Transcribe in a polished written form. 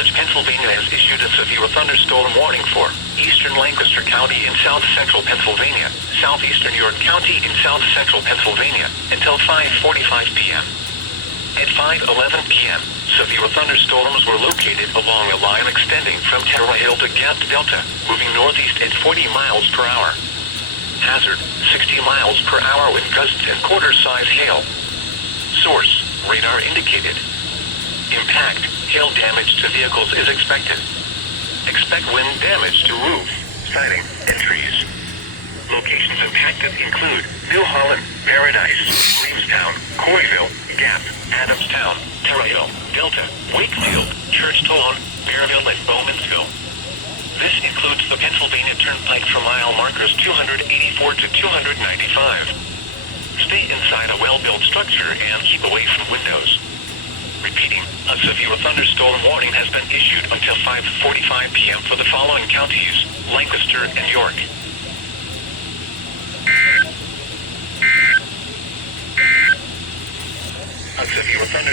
acknowledge Pennsylvania has issued a severe thunderstorm warning for eastern Lancaster County in south-central Pennsylvania, southeastern York County in south-central Pennsylvania, until 5:45 p.m. At 5:11 p.m., severe thunderstorms were located along a line extending from Terra Hill to Gap Delta, moving northeast at 40 miles per hour. Hazard, 60 miles per hour with gusts and quarter-size hail. Source, radar indicated. Impact, hail damage to vehicles is expected. Expect wind damage to roof, siding, and trees. Locations impacted include New Holland, Paradise, Williamstown, Coryville, Gap, Adamstown, Terra Hill, Delta, Wakefield, Churchtown, Bearville, and Bowmansville. This includes the Pennsylvania Turnpike for mile markers 284 to 295. Stay inside a well-built structure and keep away from windows. Repeating, a severe thunderstorm warning has been issued until 5:45 p.m. for the following counties: Lancaster and York. A severe thunderstorm